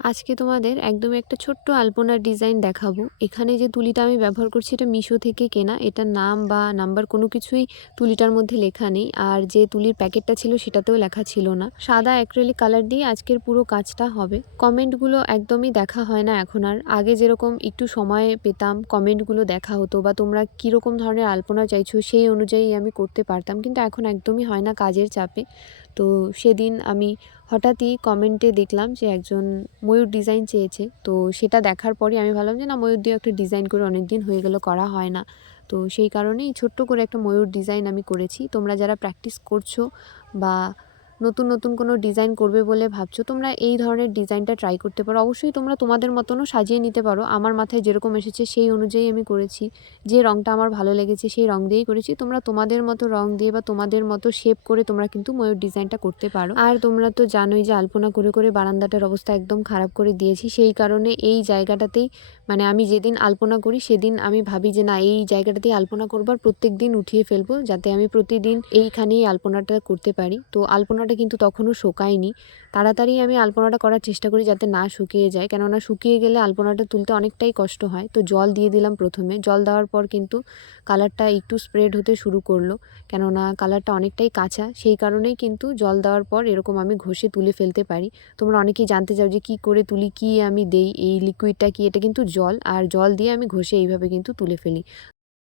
আজকে তোমাদের একদমই একটা ছোট্ট আলপনার ডিজাইন দেখাবো। এখানে যে তুলিটা আমি ব্যবহার করছি এটা মিশো থেকে কেনা। এটার নাম বা নাম্বার কোনো কিছুই তুলিটার মধ্যে লেখা নেই। আর যে তুলির প্যাকেটটা ছিল সেটাতেও লেখা ছিল না। সাদা অ্যাক্রিলিক কালার দিয়ে আজকের পুরো কাজটা হবে। কমেন্টগুলো একদমই দেখা হয় না এখন আর। আগে যেরকম একটু সময় পেতাম, কমেন্টগুলো দেখা হতো বা তোমরা কীরকম ধরনের আলপনা চাইছো সেই অনুযায়ী আমি করতে পারতাম, কিন্তু এখন একদমই হয় না কাজের চাপে। তো সেদিন আমি হঠাৎই কমেন্টে দেখলাম যে একজন ময়ূর ডিজাইন চেয়েছে। তো সেটা দেখার পরই আমি ভাবলাম যে না, ময়ূর দিয়ে একটা ডিজাইন করে অনেক দিন হয়ে গেল করা হয় না। তো সেই কারণেই ছোট্ট করে একটা ময়ূর ডিজাইন আমি করেছি। তোমরা যারা প্র্যাকটিস করছো বা নতুন নতুন কোনো ডিজাইন করবে বলে ভাবছো, তোমরা এই ধরনের ডিজাইনটা ট্রাই করতে পারো। অবশ্যই তোমরা তোমাদের মতনও সাজিয়ে নিতে পারো। আমার মাথায় যেরকম এসেছে সেই অনুযায়ী আমি করেছি। যে রঙটা আমার ভালো লেগেছে সেই রং দিয়েই করেছি। তোমরা তোমাদের মতো রং দিয়ে বা তোমাদের মতো শেপ করে তোমরা কিন্তু ময়ূর ডিজাইনটা করতে পারো। আর তোমরা তো জানোই যে আলপনা করে করে বারান্দাটার অবস্থা একদম খারাপ করে দিয়েছি। সেই কারণে এই জায়গাটাতেই মানে আমি যেদিন আলপনা করি সেদিন আমি ভাবি যে না, এই জায়গাটাতেই আলপনা করবো আর প্রত্যেক দিন উঠিয়ে ফেলবো, যাতে আমি প্রতিদিন এইখানেই আলপনাটা করতে পারি। তো আলপনাটা কিন্তু তখনও শোকায়নি। তাড়াতাড়ি আমি আলপনাটা করার চেষ্টা করি যাতে না শুকিয়ে যায়, কেননা শুকিয়ে গেলে আলপনাটা তুলতে অনেকটাই কষ্ট হয়। তো জল দিয়ে দিলাম প্রথমে। জল দেওয়ার পর কিন্তু কালারটা একটু স্প্রেড হতে শুরু করলো, কেননা কালারটা অনেকটাই কাঁচা। সেই কারণেই কিন্তু জল দেওয়ার পর এরকম আমি ঘষে তুলে ফেলতে পারি। তোমরা অনেকেই জানতে চাও যে কী করে তুলি, কী আমি দেই, এই লিকুইডটা কি? এটা কিন্তু জল, আর জল দিয়ে আমি ঘষে এইভাবে কিন্তু তুলে ফেলি।